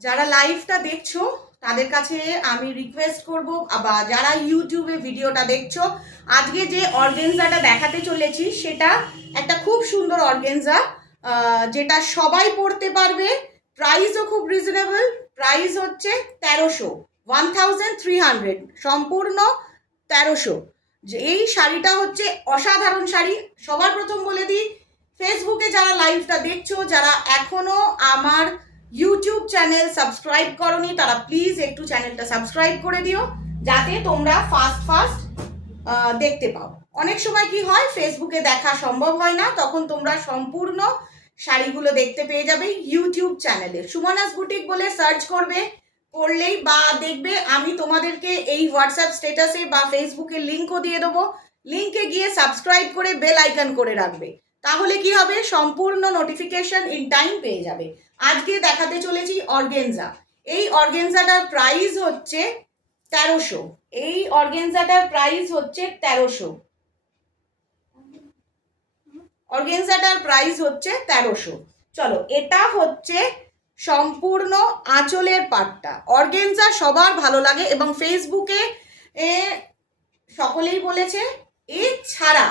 যারা লাইভটা দেখছো তাদের কাছে আমি রিকোয়েস্ট করব, বা যারা ইউটিউবে ভিডিওটা দেখছো, আজকে যে অর্গেনজাটা দেখাতে চলেছি সেটা একটা খুব সুন্দর অর্গেনজা, যেটা সবাই পড়তে পারবে। প্রাইসও খুব রিজনেবল, প্রাইস হচ্ছে 1300 সম্পূর্ণ 1300। এই শাড়িটা হচ্ছে অসাধারণ শাড়ি। সবার প্রথম বলে দিই, ফেসবুকে যারা লাইভটা দেখছো, যারা এখনো আমার ইউটিউব চ্যানেল সাবস্ক্রাইব করনি, তারা প্লিজ একটু চ্যানেলটা সাবস্ক্রাইব করে দিও, যাতে তোমরা ফার্স্ট দেখতে পাও। অনেক সময় কি হয়, ফেসবুকে দেখা সম্ভব হয় না, তখন তোমরা সম্পূর্ণ শাড়িগুলো দেখতে পেয়ে যাবে ইউটিউব চ্যানেলে। সুমনাস বুটিক বলে সার্চ করলেই বা দেখবে, আমি তোমাদেরকে এই হোয়াটসঅ্যাপ স্ট্যাটাসে বা ফেসবুকে লিঙ্কও দিয়ে দেবো। লিঙ্কে গিয়ে সাবস্ক্রাইব করে বেল আইকন করে রাখবে, তাহলে কি হবে, সম্পূর্ণ নোটিফিকেশন ইন টাইম পেয়ে যাবে। আজকে দেখাতে চলেছি অর্গেনজা। এই অর্গেনজাটার প্রাইস হচ্ছে 1300। এই অর্গেনজাটার প্রাইস হচ্ছে 1300। অর্গেনজাটার প্রাইস হচ্ছে 1300। চলো, এটা হচ্ছে সম্পূর্ণ আঁচলের পাটটা। অর্গেনজা সবার ভালো লাগে এবং ফেসবুকে সকলেই বলেছে। এছাড়া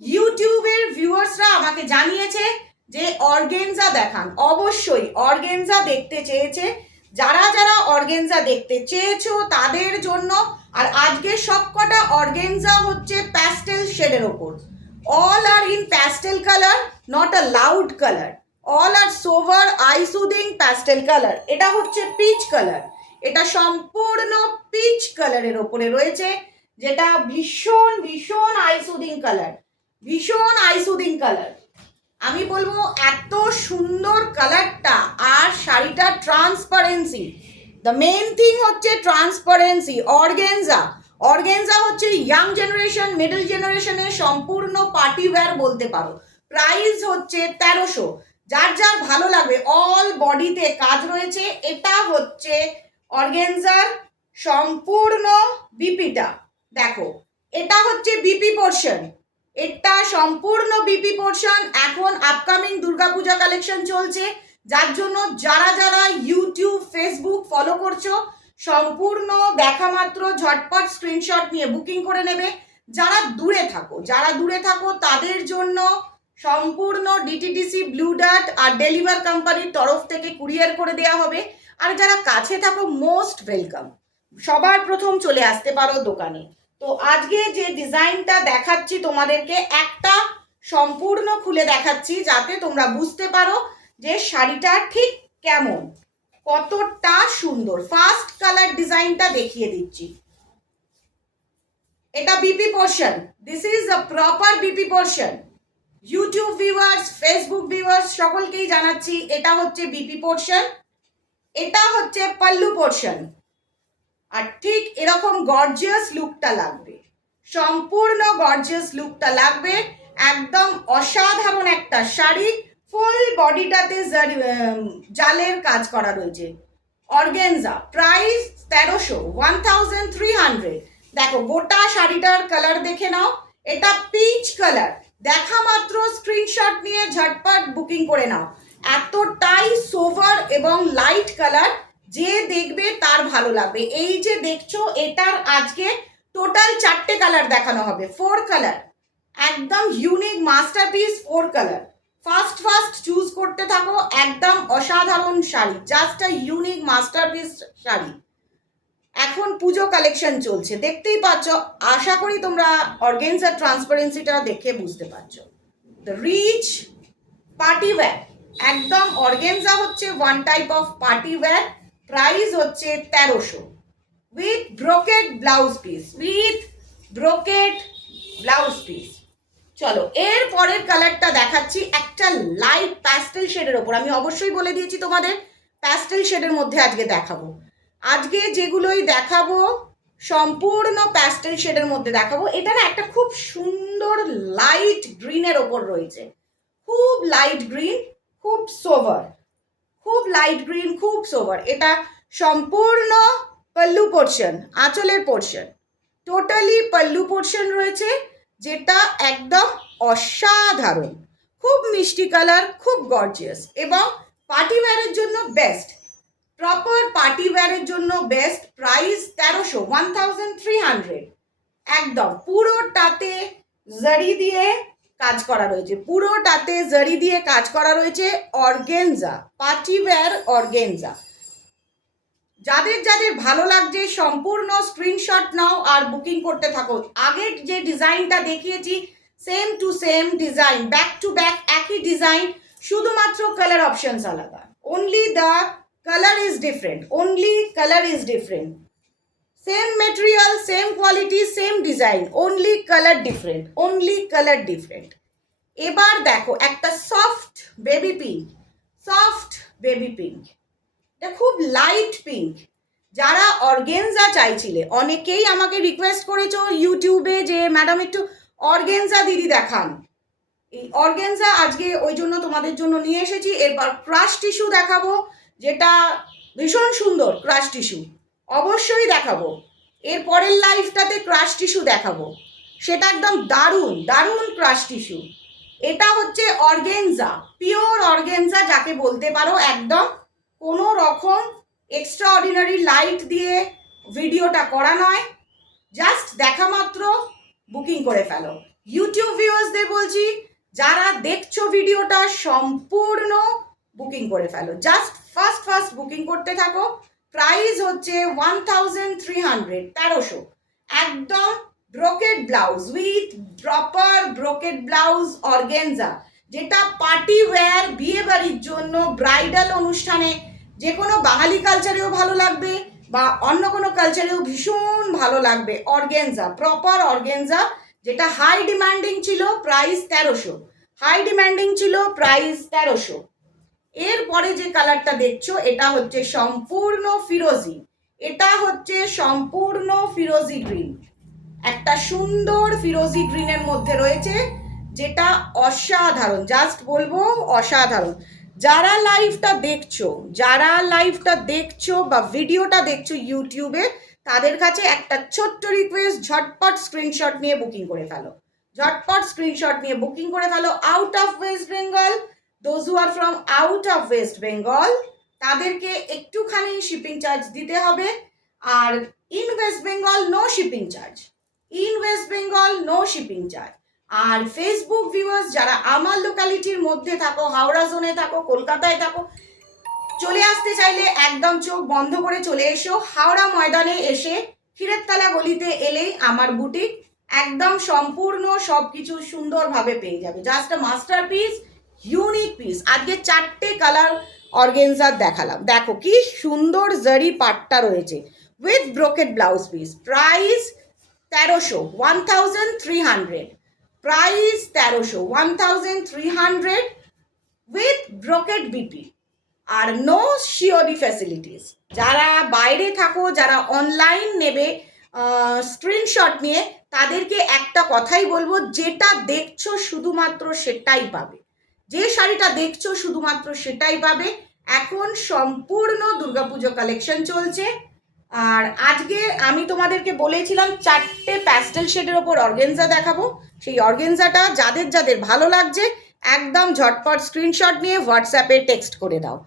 ইউটিউবের ভিউয়ার্সরা আমাকে জানিয়েছে যে অর্গেনজা দেখান, অবশ্যই অর্গেনজা দেখতে চেয়েছে। যারা যারা অর্গেনজা দেখতে চেয়েছো তাদের জন্য, আর আজকে সবকটা অর্গেনজা হচ্ছে প্যাস্টেল শেডের ওপর। all are in pastel color, not a loud color. all are sober eye soothing pastel color. এটা হচ্ছে পিচ কালার, এটা সম্পূর্ণ পিচ কালারের ওপরে রয়েছে, যেটা ভীষণ ভীষণ আই সুদিং কালার, ভীষণ আই সুদিং কালার। আমি বলবো এত সুন্দর কালারটা, আর শাড়িটা ট্রান্সপারেন্সি। দ্য মেন থিং হচ্ছে ট্রান্সপারেন্সি। অর্গেনজা হচ্ছে ইয়াং জেনারেশন, মিডল জেনারেশনের সম্পূর্ণ পার্টি ওয়্যার বলতে পারো। প্রাইস হচ্ছে 1300। যার যার ভালো লাগবে, অল বডিতে কাজ রয়েছে। এটা হচ্ছে অর্গেনজার সম্পূর্ণ বিপিটা, দেখো এটা হচ্ছে বিপি পোর্শন, এটা সম্পূর্ণ বিপি পোর্শন। এখন আপকামিং দুর্গাপূজা কালেকশন চলছে, যার জন্য যারা যারা ইউটিউব ফেসবুক ফলো করছো, সম্পূর্ণ দেখা মাত্র ঝটপট স্ক্রিনশট নিয়ে বুকিং করে নেবে। যারা দূরে থাকো তাদের জন্য সম্পূর্ণ ডিটিডিসি, ব্লু ডার্ট আর ডেলিভার কোম্পানির তরফ থেকে কুরিয়ার করে দেওয়া হবে। আর যারা কাছে থাকো, মোস্ট ওয়েলকাম, সবার প্রথম চলে আসতে পারো দোকানে। তো আজকে যে ডিজাইনটা দেখাচ্ছি তোমাদেরকে, একটা সম্পূর্ণ খুলে দেখাচ্ছি, যাতে তোমরা বুঝতে পারো যে শাড়িটা ঠিক কেমন, কতটা সুন্দর। ফার্স্ট কালার ডিজাইনটা দেখিয়ে দিচ্ছি। এটা BP portion, this is a proper BP portion. YouTube viewers, Facebook viewers সকলকেই জানাচ্ছি, এটা হচ্ছে বিপি পোর্শন, এটা হচ্ছে পাল্লু পোর্শন। আর ঠিক এরকম গর্জিয়াস লুকটা লাগবে, সম্পূর্ণ গর্জিয়াস লুকটা লাগবে। একদম অসাধারণ একটা শাড়ি, ফুল বডিটাতে জালের কাজ করা রয়েছে। Organza, price 1300। দেখো গোটা শাড়িটার কালার দেখে নাও, এটা পিচ কালার। দেখা মাত্র স্ক্রিনশট নিয়ে ঝটপট বুকিং করে নাও। এতটাই সোভার এবং লাইট কালার, যে দেখবে তার ভালো লাগবে। এই যে দেখছো, এটার আজকে টোটাল 4টে কালার দেখানো হবে, 4 কালার, একদম unique masterpiece 4 colour. First choose করতে থাকো, একদম অসাধারণ শাড়ি, জাস্ট আ ইউনিক মাস্টারপিস শাড়ি। এখন পুজো কালেকশন চলছে, দেখতেই পাচ্ছ। আশা করি তোমরা অর্গেনজার ট্রান্সপারেন্সিটা দেখে বুঝতে পারছো। দ্য রিচ পার্টি ওয়্যার, একদম অর্গেনজা হচ্ছে one type off party wear. Price হচ্ছে 1300 উইথ ব্রোকেড ব্লাউজ পিস, চলো এর পরের কালারটা দেখাচ্ছি, একটা লাইট প্যাস্টেল শেডের ওপর। আমি অবশ্যই বলে দিয়েছি তোমাদের প্যাস্টেল শেডের মধ্যে আজকে দেখাবো। আজকে যেগুলোই দেখাবো সম্পূর্ণ প্যাস্টেল শেডের মধ্যে দেখাবো। এটা না একটা খুব সুন্দর লাইট গ্রিনের ওপর রয়েছে, খুব লাইট গ্রিন, খুব সোভার, খুব লাইট গ্রিন, খুব সোভার। এটা সম্পূর্ণ পল্লু পোর্শন, আঁচলের পোর্শন, টোটালি পল্লু পোর্শন রয়েছে, যেটা একদম অসাধারণ, খুব মিষ্টি কালার, খুব গর্জিয়াস এবং পার্টি ওয়্যারের জন্য বেস্ট। প্রপার পার্টি ওয়্যারের জন্য বেস্ট, প্রাইস 1300 একদম। পুরোটাতে জরি দিয়ে কাজ করা রয়েছে, পুরোটাতে জরি দিয়ে কাজ করা রয়েছে, অর্গেনজা, পার্টি ওয়্যার অর্গেনজা। যাদের যাদের ভালো লাগছে সম্পূর্ণ স্ক্রিনশট নাও আর বুকিং করতে থাকো। আগের যে ডিজাইনটা দেখিয়েছি same to same design, back to back একই ডিজাইন, শুধুমাত্র কালার অপশনস আলাদা। Only the colour is different, only colour is different. Same material, same quality, same design, only colour different, only colour different. এবার দেখো একটা soft baby pink, soft baby pink, এটা খুব light pink. যারা organza চাইছিলে, অনেকেই আমাকে রিকোয়েস্ট করেছো ইউটিউবে যে ম্যাডাম একটু অর্গেনজা দিদি দেখান। এই অর্গেনজা আজকে ওই জন্য তোমাদের জন্য নিয়ে এসেছি। এরপর ক্রাশ টিস্যু দেখাবো, যেটা ভীষণ সুন্দর ক্রাশ টিস্যু, অবশ্যই দেখাবো। এর পরের লাইফটাতে ক্রাশ টিস্যু দেখাবো, সেটা একদম দারুণ দারুণ ক্রাশ টিস্যু। এটা হচ্ছে অর্গেনজা, পিওর অর্গেনজা যাকে বলতে পারো, একদম কোনো রকম এক্সট্রা অর্ডিনারি লাইট দিয়ে ভিডিওটা করা নয়, জাস্ট দেখা মাত্র বুকিং করে ফেলো। ইউটিউব ভিউয়ার্সদের বলছি, যারা দেখছো ভিডিওটা সম্পূর্ণ বুকিং করে ফেলো, জাস্ট ফার্স্ট বুকিং করতে থাকো। প্রাইস হচ্ছে 1300, 1300, একদম brocade blouse with proper brocade blouse organza, যেটা পার্টি ওয়্যার, বিয়ে বাড়ির জন্য, ব্রাইডাল অনুষ্ঠানে, যে কোনো বাঙালি কালচারেও ভালো লাগবে বা অন্য কোনো কালচারেও ভীষণ ভালো লাগবে। অর্গেনজা, প্রপার অর্গেনজা, যেটা হাই ডিমান্ডিং ছিল, প্রাইস 1300, হাই ডিমান্ডিং ছিল, প্রাইস 1300। এরপরে যে কালারটা দেখছো এটা হচ্ছে সম্পূর্ণ ফিরোজি, এটা হচ্ছে সম্পূর্ণ ফিরোজি গ্রিন, একটা সুন্দর ফিরোজি গ্রিনের মধ্যে রয়েছে, যেটা অসাধারণ, জাস্ট বলবো অসাধারণ। যারা লাইভটা দেখছো বা ভিডিওটা দেখছো ইউটিউবে, তাদের কাছে একটা ছোট্ট রিকোয়েস্ট, ঝটপট স্ক্রিনশট নিয়ে বুকিং করে ফেলো, ঝটপট স্ক্রিনশট নিয়ে বুকিং করে ফেলো। Out of West Bengal, those who are from out of West Bengal, তাদেরকে একটুখানি শিপিং চার্জ দিতে হবে। আর in West Bengal no shipping charge, in West Bengal no shipping charge. আর ফেসবুক ভিউয়ার্স যারা আমার লোকালিটির মধ্যে থাকো, হাওড়া জোনে থাকো, কলকাতায় থাকো, চলে আসতে চাইলে একদম চোখ বন্ধ করে চলে এসো। হাওড়া ময়দানে এসে ক্ষীরেরতলা গলিতে এলেই আমার বুটিক, একদম সম্পূর্ণ সব কিছু সুন্দরভাবে পেয়ে যাবে। Just master piece, unique piece. আজকে 4টে কালার অর্গেনজার দেখালাম, দেখো কি সুন্দর জারি পাটটা রয়েছে with brocade blouse piece. Price 1300, 1300, price 1300, 1300 with brocade BP আর নো সিওডি ফ্যাসিলিটিস। যারা বাইরে থাকো, যারা অনলাইন নেবে স্ক্রিনশট নিয়ে, তাদেরকে একটা কথাই বলবো, যেটা দেখছো শুধুমাত্র সেটাই পাবে, যে শাড়িটা দেখছো শুধুমাত্র সেটাই পাবে। এখন সম্পূর্ণ দুর্গাপুজো কালেকশন চলছে। আর আজকে আমি তোমাদেরকে বলেছিলাম 4টে প্যাস্টেল শেডের ওপর অর্গেনজা দেখাবো। সেই অর্গেনজাটা যাদের যাদের ভালো লাগছে, একদম ঝটপট স্ক্রিনশট নিয়ে হোয়াটসঅ্যাপে টেক্সট করে দাও।